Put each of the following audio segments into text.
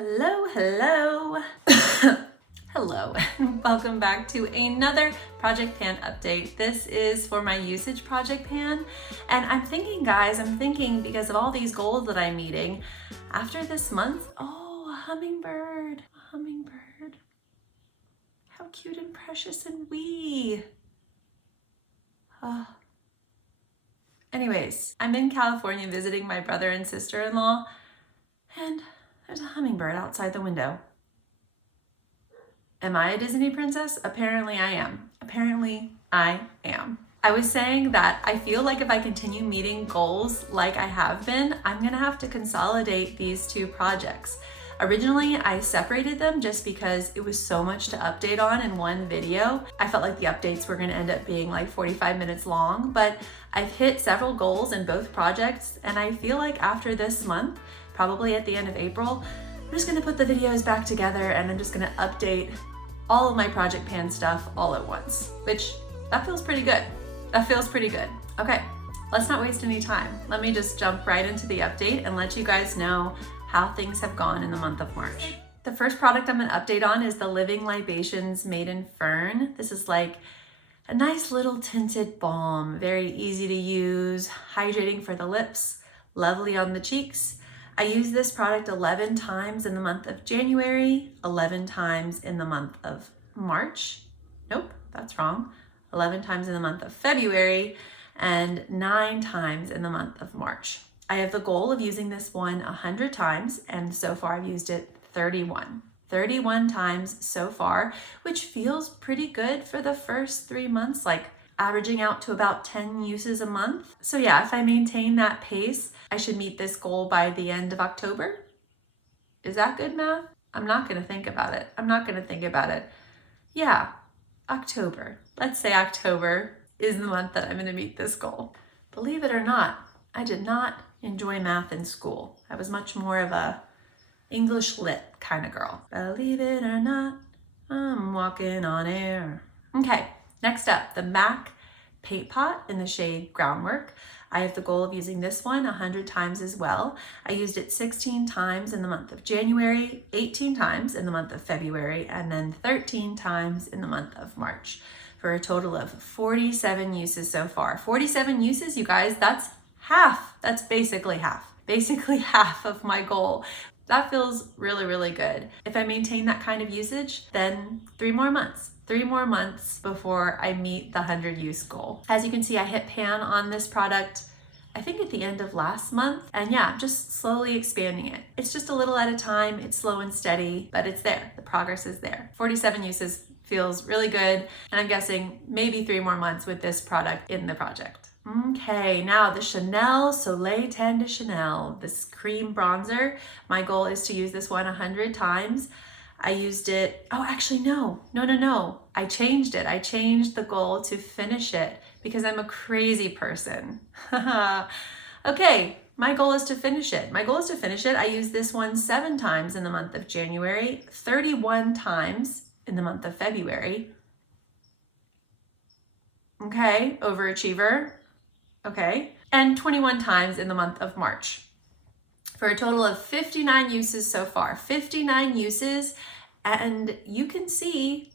Hello, hello. Hello, welcome back to another Project Pan update. This is for my usage Project Pan. And I'm thinking, guys, because of all these goals that I'm meeting, after this month, oh, a hummingbird. How cute and precious and wee. Anyways, I'm in California visiting my brother and sister-in-law, and there's a hummingbird outside the window. Am I a Disney princess? Apparently I am. I was saying that I feel like if I continue meeting goals like I have been, I'm gonna have to consolidate these two projects. Originally, I separated them just because it was so much to update on in one video. I felt like the updates were gonna end up being like 45 minutes long, but I've hit several goals in both projects, and I feel like after this month, probably at the end of April, I'm just gonna put the videos back together and I'm just gonna update all of my Project Pan stuff all at once, which that feels pretty good. Okay, let's not waste any time. Let me just jump right into the update and let you guys know how things have gone in the month of March. The first product I'm gonna update on is the Living Libations Maiden Fern. This is like a nice little tinted balm, very easy to use, hydrating for the lips, lovely on the cheeks. I used this product 11 times in the month of January, 11 times in the month of March. Nope, that's wrong. 11 times in the month of February and 9 times in the month of March. I have the goal of using this one 100 times, and so far I've used it 31 times so far, which feels pretty good for the first 3 months, like averaging out to about 10 uses a month. So yeah, if I maintain that pace, I should meet this goal by the end of October. Is that good math? I'm not gonna think about it. Yeah, October. Let's say October is the month that I'm gonna meet this goal. Believe it or not, I did not enjoy math in school. I was much more of a English lit kind of girl. Believe it or not, I'm walking on air. Okay, next up, the MAC Paint Pot in the shade Groundwork. I have the goal of using this one 100 times as well. I used it 16 times in the month of January, 18 times in the month of February, and then 13 times in the month of March, for a total of 47 uses so far. 47 uses, you guys, that's half. That's basically half of my goal. That feels really, really good. If I maintain that kind of usage, then 3 more months before I meet the 100 use goal. As you can see, I hit pan on this product, I think at the end of last month. And yeah, just slowly expanding it. It's just a little at a time. It's slow and steady, but it's there. The progress is there. 47 uses feels really good. And I'm guessing maybe 3 more months with this product in the project. Okay, now the Chanel Soleil Tan de Chanel, this cream bronzer. My goal is to use this one 100 times. I used it, oh, actually, no. I changed it. I changed the goal to finish it because I'm a crazy person. Okay, my goal is to finish it. I used this one 7 times in the month of January, 31 times in the month of February. Okay, overachiever. Okay, and 21 times in the month of March, for a total of 59 uses so far. 59 uses, and you can see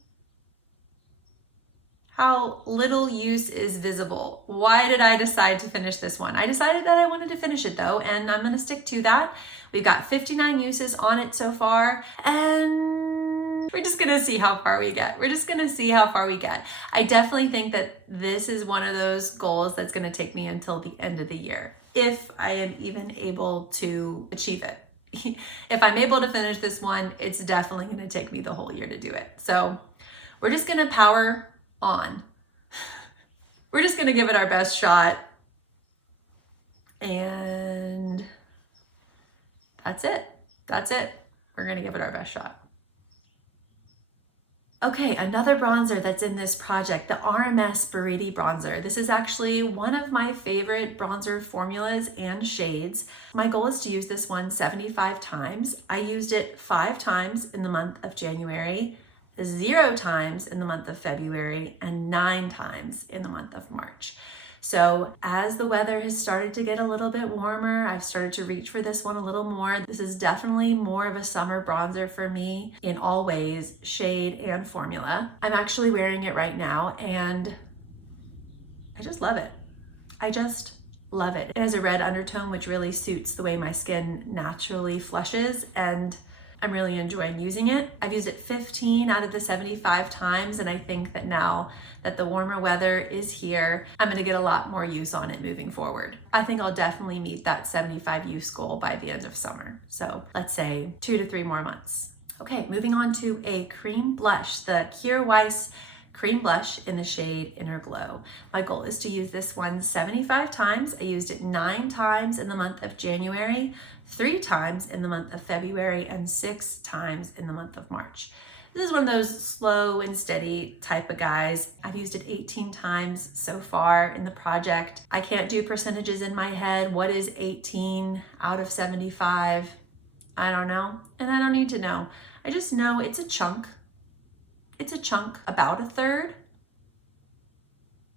how little use is visible. Why did I decide to finish this one? I decided that I wanted to finish it though, and I'm gonna stick to that. We've got 59 uses on it so far, and we're just gonna see how far we get. I definitely think that this is one of those goals that's gonna take me until the end of the year, if I am even able to achieve it. If I'm able to finish this one, it's definitely gonna take me the whole year to do it. So we're just gonna power on. We're just gonna give it our best shot. And that's it. We're gonna give it our best shot. Okay, another bronzer that's in this project, the RMS Buriti bronzer. This is actually one of my favorite bronzer formulas and shades. My goal is to use this one 75 times. I used it 5 times in the month of January, 0 times in the month of February, and 9 times in the month of March. So as the weather has started to get a little bit warmer, I've started to reach for this one a little more. This is definitely more of a summer bronzer for me in all ways, shade and formula. I'm actually wearing it right now and I just love it. I just love it. It has a red undertone, which really suits the way my skin naturally flushes, and I'm really enjoying using it. I've used it 15 out of the 75 times, and I think that now that the warmer weather is here, I'm gonna get a lot more use on it moving forward. I think I'll definitely meet that 75 use goal by the end of summer. So let's say 2 to 3 more months. Okay, moving on to a cream blush, the Kjaer Weis cream blush in the shade Inner Glow. My goal is to use this one 75 times. I used it 9 times in the month of January, 3 times in the month of February, and 6 times in the month of March. This is one of those slow and steady type of guys. I've used it 18 times so far in the project. I can't do percentages in my head. What is 18 out of 75? I don't know, and I don't need to know. I just know it's a chunk. It's a chunk, about a third.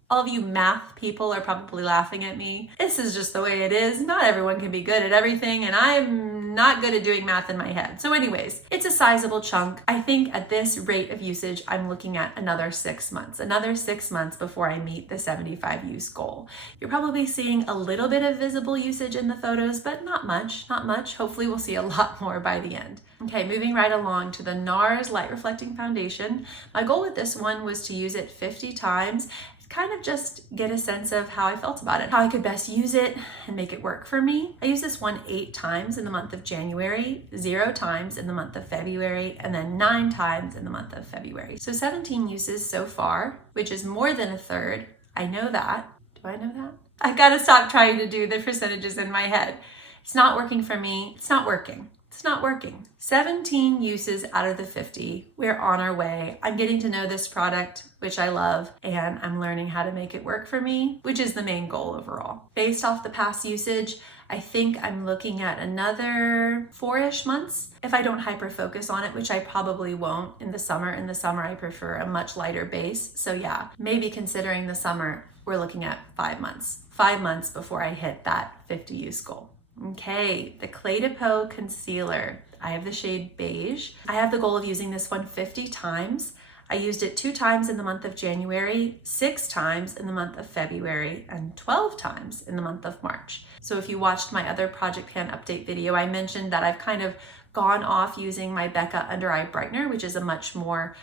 All of you math people are probably laughing at me. This is just the way it is. Not everyone can be good at everything, and I'm not good at doing math in my head. So anyways, it's a sizable chunk. I think at this rate of usage, I'm looking at another 6 months. Another 6 months before I meet the 75 use goal. You're probably seeing a little bit of visible usage in the photos, but not much, not much. Hopefully we'll see a lot more by the end. Okay, moving right along to the NARS Light Reflecting Foundation. My goal with this one was to use it 50 times, kind of just get a sense of how I felt about it, how I could best use it and make it work for me. I used this one 8 times in the month of January, 0 times in the month of February, and then 9 times in the month of February. So 17 uses so far, which is more than a third. I know that. Do I know that? I've got to stop trying to do the percentages in my head. It's not working for me. It's not working. It's not working. 17 uses out of the 50. We're on our way. I'm getting to know this product, which I love, and I'm learning how to make it work for me, which is the main goal overall. Based off the past usage, I think I'm looking at another 4-ish months if I don't hyper focus on it, which I probably won't in the summer. In the summer, I prefer a much lighter base. So yeah, maybe considering the summer, we're looking at 5 months. 5 months before I hit that 50 use goal. Okay, the Clé de Peau concealer. I have the shade beige. I have the goal of using this one 50 times. I used it 2 times in the month of January, 6 times in the month of February, and 12 times in the month of March. So if you watched my other Project Pan update video, I mentioned that I've kind of gone off using my Becca Under Eye Brightener, which is a much more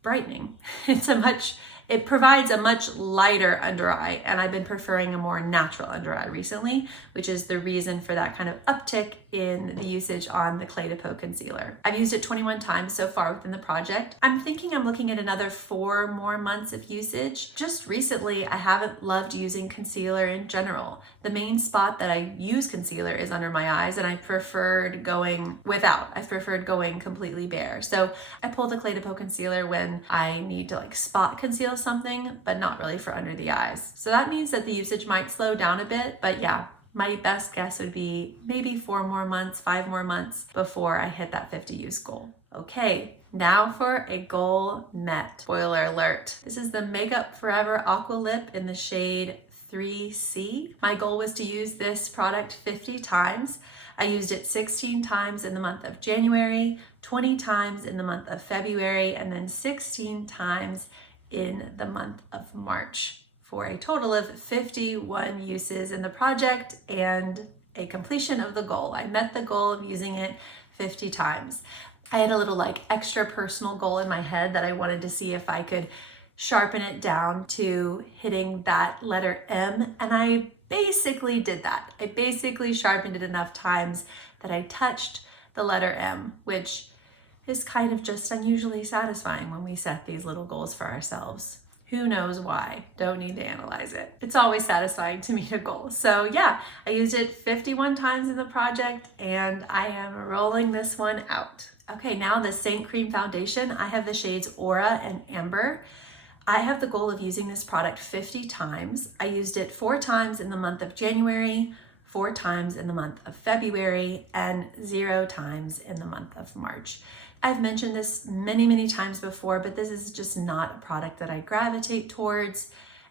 brightening. It provides a much lighter under eye, and I've been preferring a more natural under eye recently, which is the reason for that kind of uptick in the usage on the Clé de Peau concealer. I've used it 21 times so far within the project. I'm thinking I'm looking at another 4 more months of usage. Just recently, I haven't loved using concealer in general. The main spot that I use concealer is under my eyes, and I preferred going without. I preferred going completely bare. So I pull the Clé de Peau concealer when I need to spot conceal something, but not really for under the eyes. So that means that the usage might slow down a bit, but yeah, my best guess would be maybe 4 more months, 5 more months before I hit that 50 use goal. Okay, now for a goal met. Spoiler alert. This is the Makeup Forever Aqua Lip in the shade 3C. My goal was to use this product 50 times. I used it 16 times in the month of January, 20 times in the month of February, and then 16 times in the month of March, for a total of 51 uses in the project and a completion of the goal. I met the goal of using it 50 times. I had a little extra personal goal in my head that I wanted to see if I could sharpen it down to hitting that letter M, and I basically did that. I basically sharpened it enough times that I touched the letter M, which is kind of just unusually satisfying when we set these little goals for ourselves. Who knows why? Don't need to analyze it. It's always satisfying to meet a goal. So yeah, I used it 51 times in the project, and I am rolling this one out. Okay, now the Saint Cream Foundation. I have the shades Aura and Amber. I have the goal of using this product 50 times. I used it 4 times in the month of January, 4 times in the month of February, and 0 times in the month of March. I've mentioned this many times before, but this is just not a product that I gravitate towards.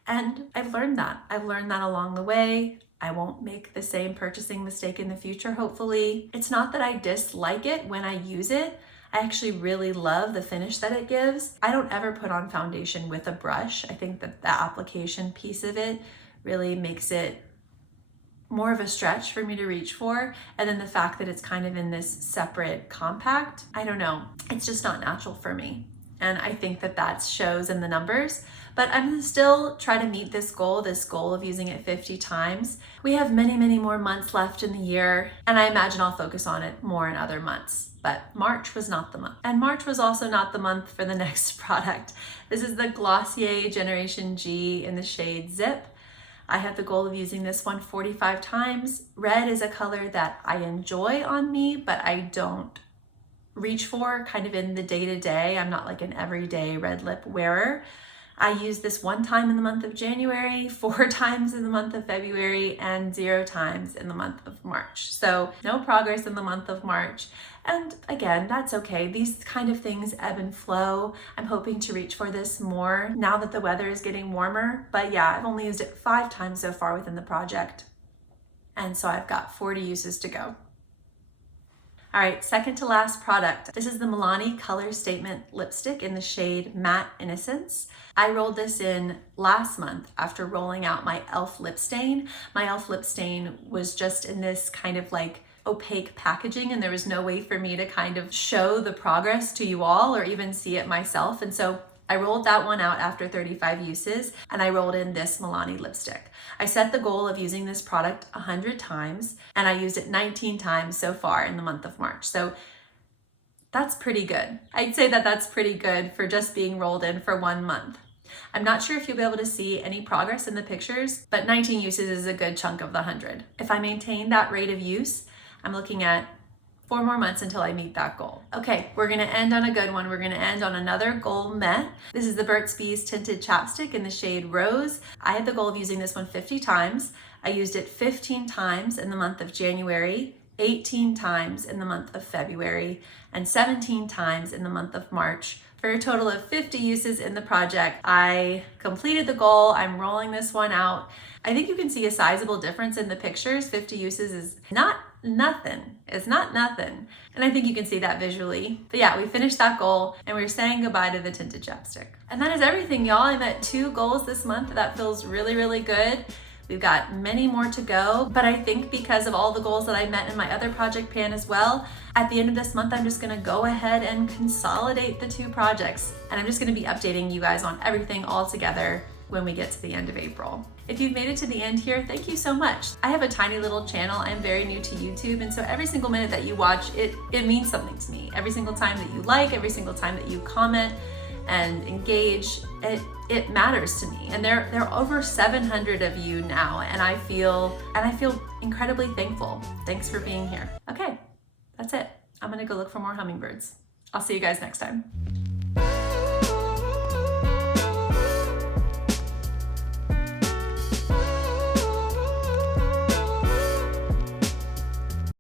And I've learned that. I've learned that along the way. I won't make the same purchasing mistake in the future, hopefully. It's not that I dislike it when I use it. I actually really love the finish that it gives. I don't ever put on foundation with a brush. I think that the application piece of it really makes it more of a stretch for me to reach for. And then the fact that it's kind of in this separate compact, I don't know, it's just not natural for me. And I think that that shows in the numbers, but I'm gonna still try to meet this goal of using it 50 times. We have many, many more months left in the year, and I imagine I'll focus on it more in other months. But March was not the month. And March was also not the month for the next product. This is the Glossier Generation G in the shade Zip. I have the goal of using this one 45 times. Red is a color that I enjoy on me, but I don't reach for kind of in the day-to-day. I'm not like an everyday red lip wearer. I used this one time in the month of January, 4 times in the month of February, and 0 times in the month of March. So no progress in the month of March. And again, that's okay. These kind of things ebb and flow. I'm hoping to reach for this more now that the weather is getting warmer. But yeah, I've only used it 5 times so far within the project. And so I've got 40 uses to go. All right, second to last product. This is the Milani Color Statement Lipstick in the shade Matte Innocence. I rolled this in last month after rolling out my e.l.f. lip stain. My e.l.f. lip stain was just in this kind of like opaque packaging, and there was no way for me to kind of show the progress to you all or even see it myself. And so I rolled that one out after 35 uses, and I rolled in this Milani lipstick. I set the goal of using this product 100 times, and I used it 19 times so far in the month of March. So that's pretty good. I'd say that that's pretty good for just being rolled in for 1 month. I'm not sure if you'll be able to see any progress in the pictures, but 19 uses is a good chunk of the 100. If I maintain that rate of use, I'm looking at 4 more months until I meet that goal. Okay, we're gonna end on a good one. We're gonna end on another goal met. This is the Burt's Bees Tinted Chapstick in the shade Rose. I had the goal of using this one 50 times. I used it 15 times in the month of January, 18 times in the month of February, and 17 times in the month of March, for a total of 50 uses in the project. I completed the goal. I'm rolling this one out. I think you can see a sizable difference in the pictures. 50 uses is not nothing. It's not nothing. And I think you can see that visually. But yeah, we finished that goal and we're saying goodbye to the tinted chapstick. And that is everything, y'all. I met 2 goals this month. That feels really, really good. We've got many more to go, but I think because of all the goals that I met in my other project pan as well, at the end of this month, I'm just gonna go ahead and consolidate the 2 projects. And I'm just gonna be updating you guys on everything all together when we get to the end of April. If you've made it to the end here, thank you so much. I have a tiny little channel. I'm very new to YouTube, and so every single minute that you watch, it means something to me. Every single time that you like, every single time that you comment and engage, it matters to me. And there are over 700 of you now, and I feel incredibly thankful. Thanks for being here. Okay, that's it. I'm gonna go look for more hummingbirds. I'll see you guys next time.